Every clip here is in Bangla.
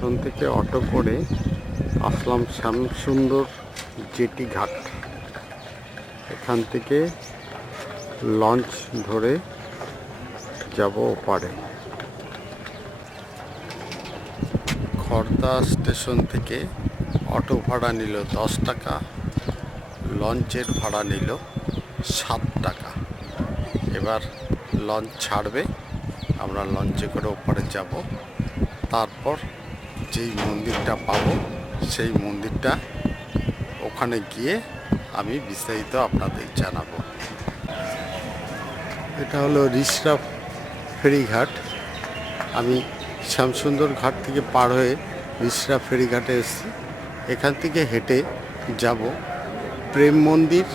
স্টেশন থেকে অটো করে আসলাম শ্যামসুন্দর জেটি ঘাট। এখান থেকে লঞ্চ ধরে যাব ওপারে। খর্দা স্টেশন থেকে অটো ভাড়া নিল দশ টাকা, লঞ্চের ভাড়া নিল সাত টাকা। এবার লঞ্চ ছাড়বে, আমরা লঞ্চে করে ওপারে যাব। তারপর যেই মন্দিরটা পাবো। সেই মন্দিরটা ওখানে গিয়ে আমি বিস্তারিত আপনাদের জানাব। এটা হলো রিসরা ফেরিঘাট। আমি শ্যামসুন্দর ঘাট থেকে পার হয়ে রিসরা ফেরিঘাটে এসেছি। এখান থেকে হেঁটে যাব প্রেম মন্দির,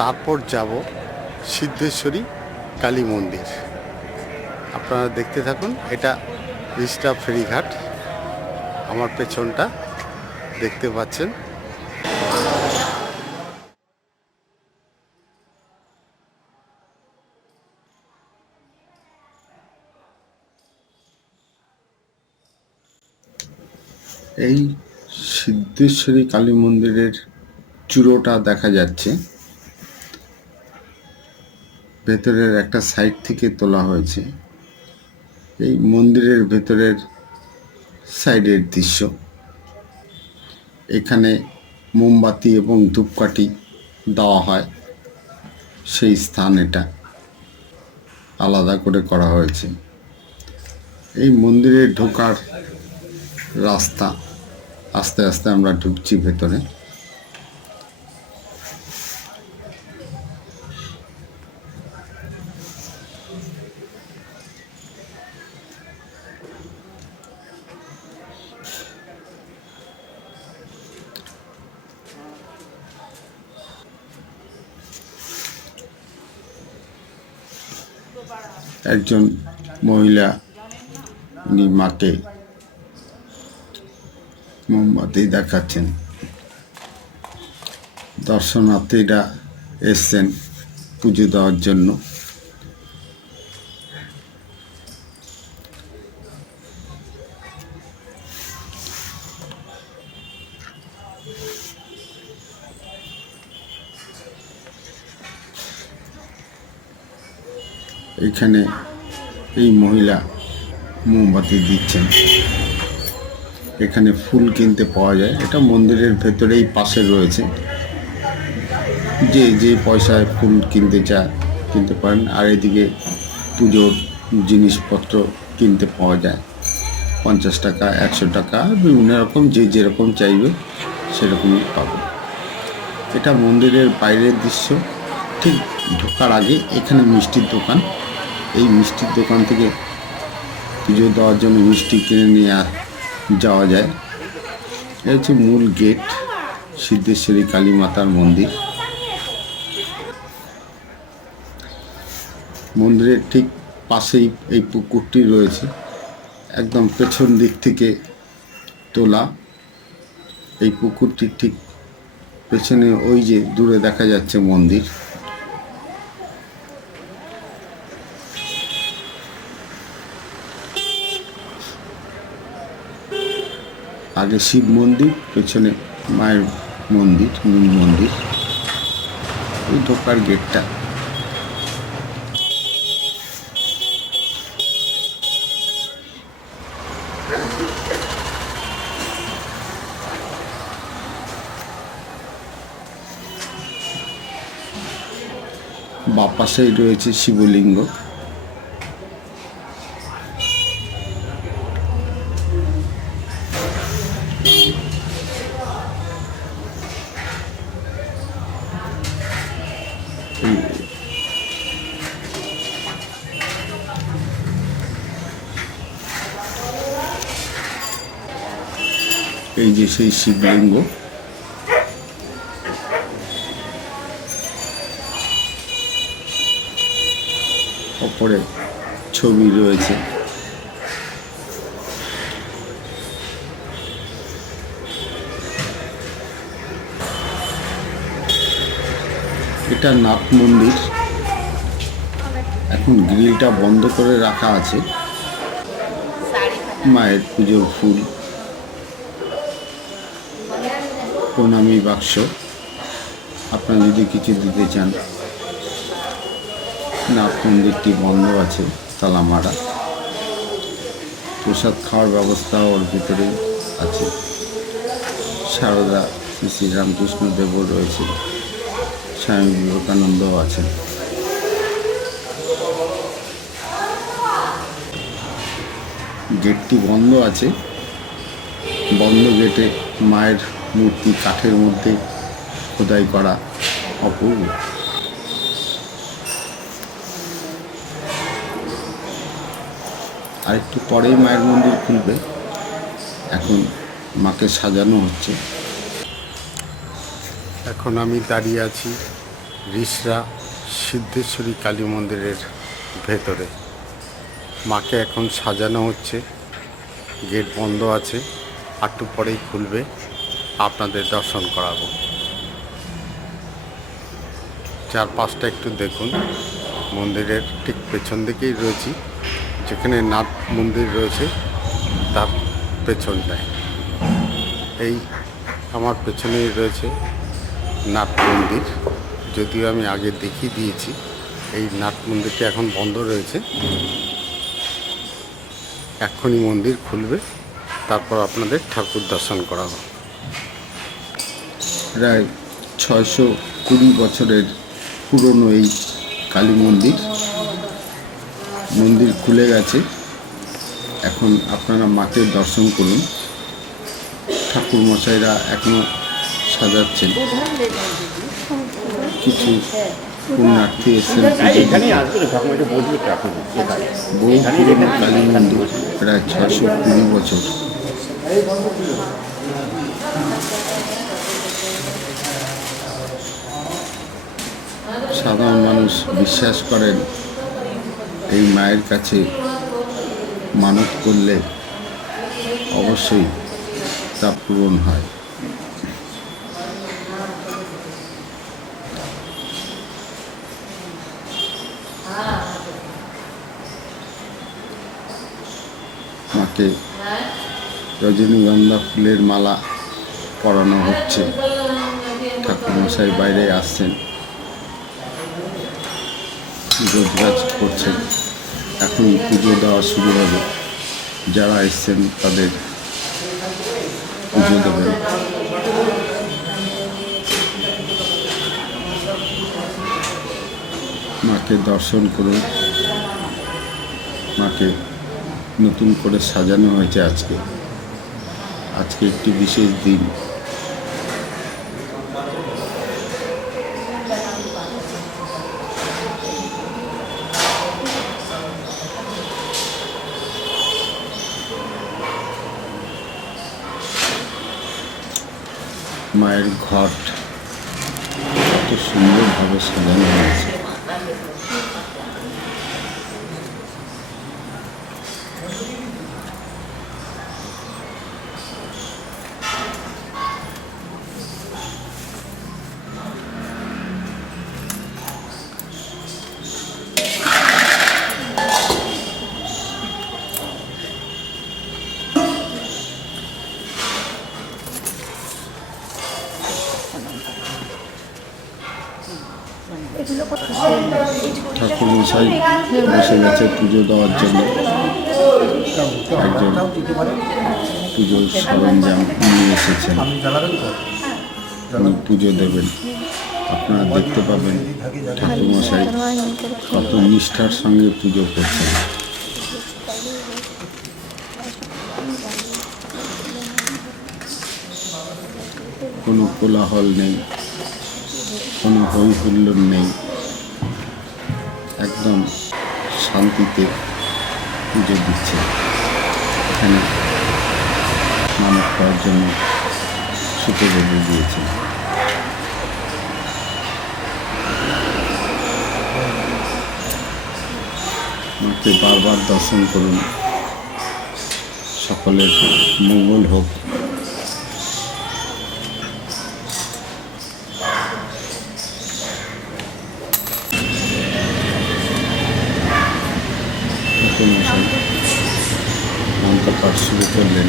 তারপর যাব সিদ্ধেশ্বরী কালী মন্দির। আপনারা দেখতে থাকুন, এটা রিস্টা ফেরিঘাট। আমার পেছনটা দেখতে পাচ্ছেন। এই সিদ্ধেশ্বরী কালী মন্দিরের চূড়োটা দেখা যাচ্ছে। ভেতরের একটা সাইড থেকে তোলা হয়েছে। এই মন্দিরের ভেতরের সাইডের দৃশ্য। এখানে মোমবাতি এবং ধূপকাঠি দেওয়া হয়। সেই স্থান এটা। আলাদা করে করা হয়েছে। এই মন্দিরে ঢোকার রাস্তা আস্তে আস্তে আমরা ঢুকছি ভেতরে। একজন মহিলা উনি মাকে মোমবাতি দেখাচ্ছেন। দর্শনার্থীরা এসছেন পুজো দেওয়ার জন্য। এখানে এই মহিলা মোমবাতি দিচ্ছেন। এখানে ফুল কিনতে পাওয়া যায়। এটা মন্দিরের ভেতরেই পাশে রয়েছে। যে যে পয়সায় ফুল কিনতে চায়, কিনতে পারেন। আর এদিকে পুজোর জিনিসপত্র কিনতে পাওয়া যায়। পঞ্চাশ টাকা, একশো টাকা, বিভিন্ন রকম, যে যেরকম চাইবে সেরকমই পাবে। এটা মন্দিরের বাইরের দৃশ্য। ঠিক ঢোকার আগে এখানে মিষ্টির দোকান। এই মিষ্টির দোকান থেকে পুজো দেওয়ার জন্য মিষ্টি কিনে নিয়ে যাওয়া যায়। এটা হচ্ছে মূল গেট, সিদ্ধেশ্বরী কালী মাতার মন্দির। মন্দিরের ঠিক পাশেই এই পুকুরটি রয়েছে, একদম পেছন দিক থেকে তোলা। এই পুকুরটির ঠিক পেছনে ওই যে দূরে দেখা যাচ্ছে মন্দির। আগে শিব মন্দির, পেছনে মায়ের মন্দির, মূল মন্দির। ওই ঢোকার গেটটা। বা পাশেই রয়েছে শিবলিঙ্গ। এই যে সেই শিবলিঙ্গ। ওপরে ছবি রয়েছে। এটা নাথ মন্দির। এখন গ্রিলটা বন্ধ করে রাখা আছে। মায়ের পুজোর ফুল। প্রণামী বাক্স। আপনারা যদি কিছু দিতে চান নাথ মন্দিরটি বন্ধ আছে তালা মারা প্রসাদ খাওয়ার ব্যবস্থা ওর ভিতরে আছে। সারদা শ্রী শ্রী দেবও রয়েছে। স্বামী বিবেকানন্দও আছেন। গেটটি বন্ধ আছে। বন্ধ গেটে মায়ের মূর্তি কাঠের মধ্যে খোদাই করা অপূর্ব। আর একটু পরেই মায়ের মন্দির খুলবে। এখন মাকে সাজানো হচ্ছে। এখন আমি দাঁড়িয়ে আছি রিসরা সিদ্ধেশ্বরী কালী মন্দিরের ভেতরে। মাকে এখন সাজানো হচ্ছে। গেট বন্ধ আছে। একটু পরেই খুলবে। আপনাদের দর্শন করাবো। চারপাশটা একটু দেখুন। মন্দিরের ঠিক পেছন দিকেই রয়েছি। যেখানে নাথ মন্দির রয়েছে, তার পেছনটায়। এই আমার পেছনেই রয়েছে নাট মন্দির। যদিও আমি আগে দেখিয়ে দিয়েছি, এই নাট মন্দিরটি এখন বন্ধ রয়েছে। এক্ষুনি মন্দির খুলবে, তারপর আপনাদের ঠাকুর দর্শন করাবো। প্রায় ছয়শো কুড়ি বছরের পুরনো এই কালী মন্দির। মন্দির খুলে গেছে। এখন আপনারা মাকে দর্শন করুন। ঠাকুর মশাইরা এখনও সাজাচ্ছেন। কিছু পুণ্যার্থী এসেছেন বহু পুরনো কালী মন্দির প্রায় ছশো কুড়ি বছর। সাধারণ মানুষ বিশ্বাস করেন, এই মায়ের কাছে মানত করলে অবশ্যই তা পূরণ হয়। মাকে রজনীগন্ধা ফুলের মালা পরানো হচ্ছে। ঠাকুরমশাই বাইরে আসছেন। রোজগাজ করছেন এখন পুজো দেওয়া শুরু হবে। যারা এসছেন তাদের পুজো দেবেন। মাকে দর্শন করুন। মাকে নতুন করে সাজানো হয়েছে আজকে। আজকে একটি বিশেষ দিন। মায়ের ঘট। কত সুন্দরভাবে সাজানো হয়েছে। ঠাকুর মশাই বসে গেছে পুজো দেওয়ার জন্য। একজন পুজোর সরঞ্জাম নিয়ে এসেছেন। পুজো দেবেন। আপনারা দেখতে পাবেন ঠাকুর মশাই কত নিষ্ঠার সঙ্গে পুজো করছেন। কোনো কোলাহল নেই, কোনো হই নেই। একদম শান্তিতে পুজো দিচ্ছে। এখানে মানব করার জন্য সুতো বেঁধে দিয়েছেন মাকে বারবার দর্শন করুন। সকলের মঙ্গল হোক ঠাকুর মশাই নাম কথা পাঠ শুরু করলেন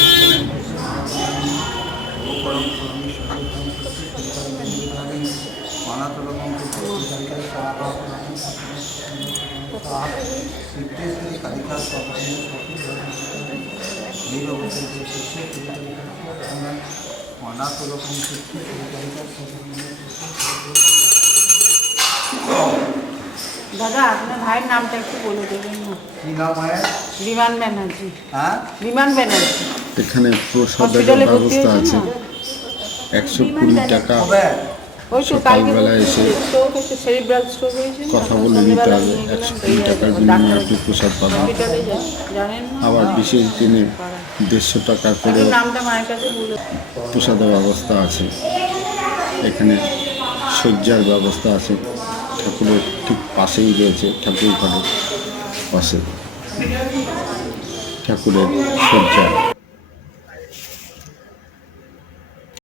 দাদা আপনার ভাইয়ের নামটা একটু বলে দেবেন না? কি নাম হয় বিমান ব্যানার্জি। হ্যাঁ? বিমান ব্যানার্জি। এখানে ভর্তি ব্যবস্থা হয়েছে আছে। একশো কুড়ি টাকা সকালবেলা এসে কথা বলে নিতে হবে একশো কুড়ি টাকার বিনিময়ে আপনি প্রসাদ পাবেন। আবার বিশেষ দিনে দেড়শো টাকা করে একটু প্রসাদের ব্যবস্থা আছে। এখানে শয্যার ব্যবস্থা আছে। ঠাকুরের ঠিক পাশেই রয়েছে ঠাকুর ঘরের পাশে। ঠাকুরের শয্যা।